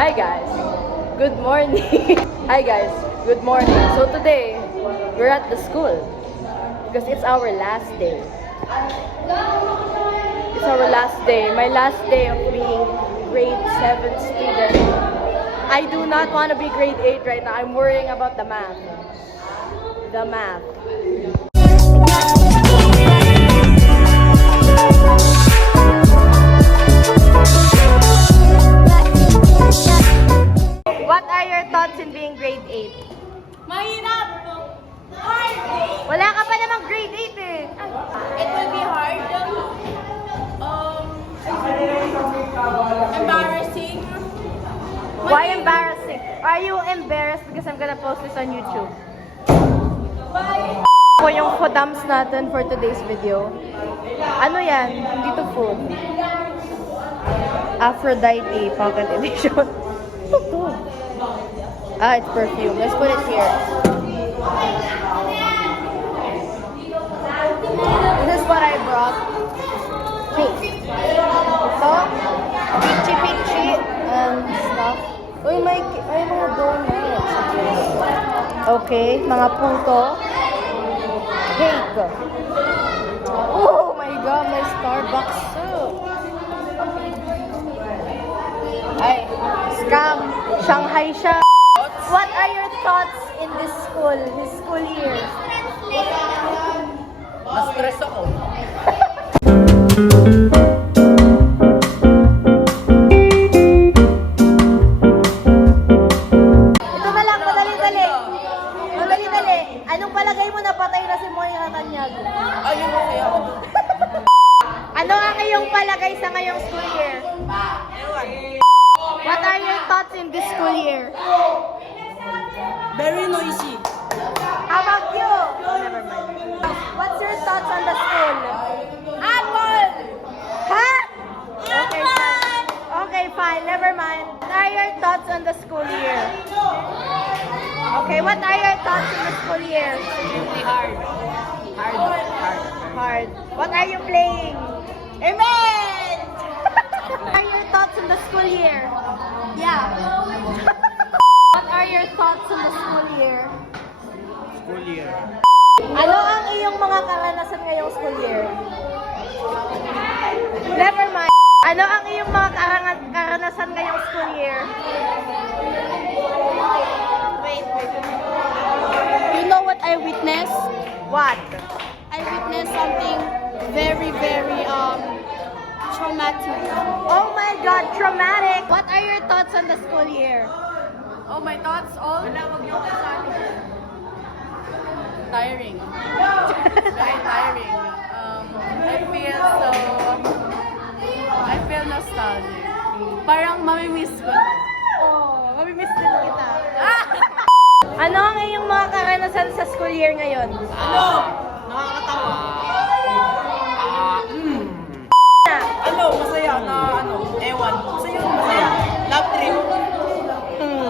Hi guys, good morning. Hi guys, good morning. So today, we're at the school because it's our last day. It's our last day, my last day of being grade 7 student. I do not want to be grade 8 right now. I'm worrying about the math. The math. What are your thoughts in being grade 8? Mahirap! Hard! Wala ka pa namang grade 8 eh. It will be hard. Embarrassing. Why embarrassing? Are you embarrassed because I'm gonna post this on YouTube? Po yung kodams natin for today's video. Ano yan? Hindi to food. Aphrodite Pocket Edition. Ano to? Ah, it's perfume. Let's put it here. This is what I brought. Cake. Ito, peachy and stuff. Uy, may mga donuts. Okay, mga puto. Cake. Oh my God, may Starbucks soup. Ay, scam. Shanghai siya. What are your thoughts in this school year? Na-stress ako. Ito na lang, madali-dali. Madali-dali. Anong palagay mo na patay na si Moira Tanyag? Ayun mo kaya. Ano ang iyong palagay sa ngayong school year? What are your thoughts in this school year? Very noisy. How about you? Oh, never mind. What's your thoughts on the school? Annual! Ha? Okay, fine. Okay, fine. Never mind. What are your thoughts on the school year? Okay, what are your thoughts on the school year? Really hard. Hard. What are you playing? Amen! What are your thoughts on the school year? Yeah. What are your thoughts on the school year? School year. Ano ang iyong mga karanasan ngayong school year? Never mind. Ano ang iyong mga karanasan ngayong school year? Wait. You know what I witnessed? What? I witnessed something very, very traumatic. Oh my God, traumatic. What are your thoughts on the school year? Oh, my thoughts all? Tiring. Very tiring. I feel nostalgic. Parang mamimiss ko. Oh, mamimiss din kita. Ano ang iyong mga karanasan sa school year ngayon? Ano? Nakakatawa. Masaya na ewan. Masaya. Love trip.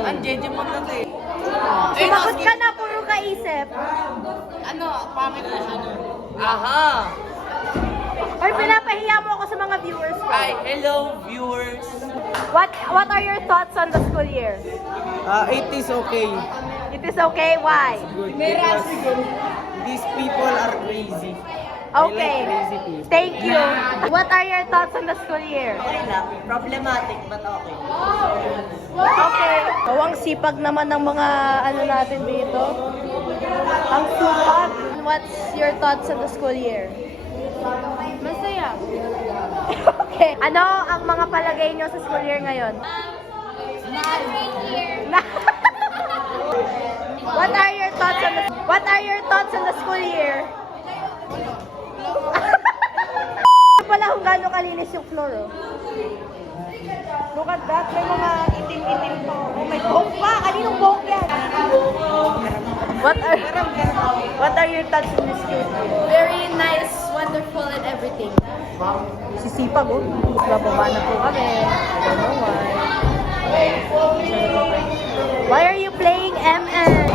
Ang jeje mo na to eh. Sumagot ka na, puro kaisip. Pangit na siya nun. Aha! Or pinapahiya mo ako sa mga viewers ko. Hi, hello viewers. What are your thoughts on the school year? It is okay. It is okay? Why? Good. Because these people are crazy. Okay. I like crazy people. Thank you. What are your thoughts on the school year? Okay lang. Problematic but okay. Okay. So, ang sipag naman ng mga ano natin dito. Ang sipag. What's your thoughts on the school year? Masaya. Okay. Ano ang mga palagay nyo sa school year ngayon? Not great year. What are your thoughts on the school year? Ano pala kung gaano kalinis yung floor, oh. Look at that, may mga itim-itim pa. Oh my God, buhok pa! Kaninong buhok yan? What are your thoughts on this school year? Very nice, wonderful, and everything. Sisipag, oh. Bababa na po kami. I don't know why. Why are you playing MN?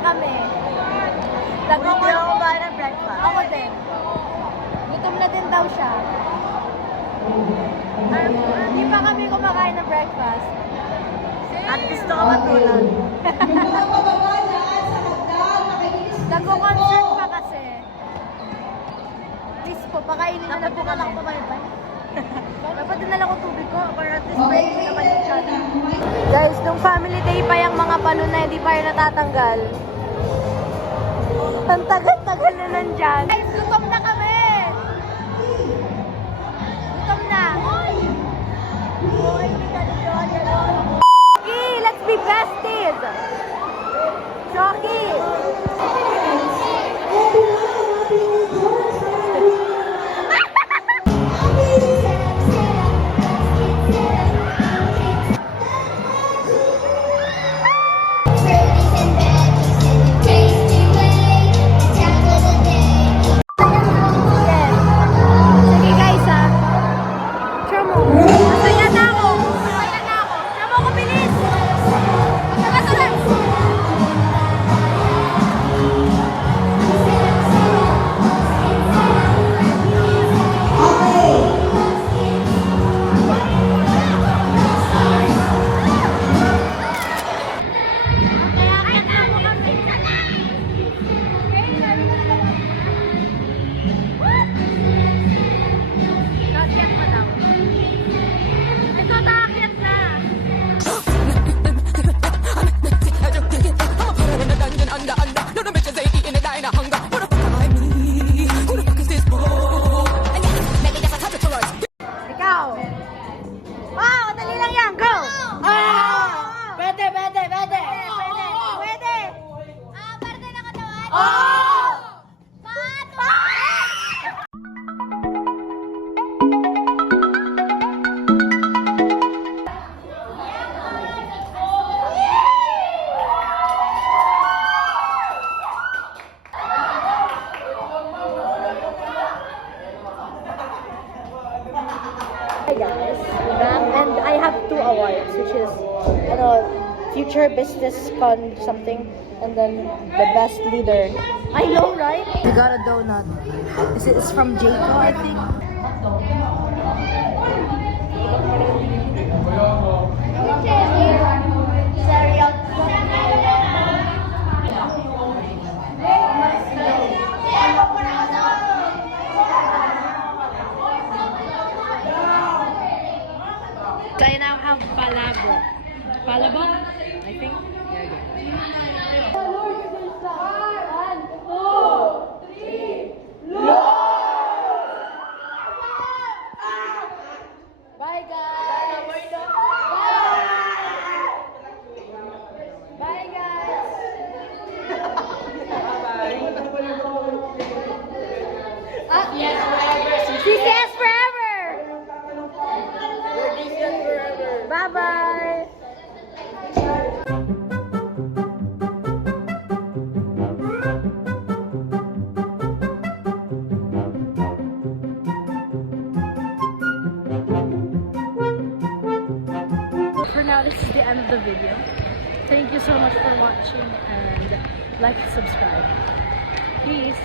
kami. Hindi ako ba ng breakfast? Ako din. Gutom na din daw siya. Hindi pa kami kumakain ng breakfast. At gusto ko matulog. Nagko-concert pa kasi. Please po, pakainin na po Napagdala kami. ko pa ba? Dapat dinala ko tubig ko para at least break naman yung chat. Guys, nung family day pa yung mga balon na hindi pa rin natatanggal. Ang tagal-tagal na nandyan. Guys, gutom na kami! Gutom na! Okay, let's be besties! Shocky! Sige guys ha. Try mo. Masaya na ako. Masaya na ako. Try mo ako bilis. Sunod. Kaya akit na mo kami. Nakakit mo daw. Ito, nakakit na. Ikaw. Wow, dali lang yan. Go! Pwede, pwede, pwede. Pwede. Pwede. Parte na katawan. Hi guys, we're back and I have 2 awards, which is Future Business Con something, and then the best leader. I know, right? We got a donut. It's from Jacob, I think. So I now have Palabo. Palabo? I think. Yeah, go. Bye guys! Bye guys! CCS forever! Bye bye! For now, this is the end of the video. Thank you so much for watching and like and subscribe. Peace!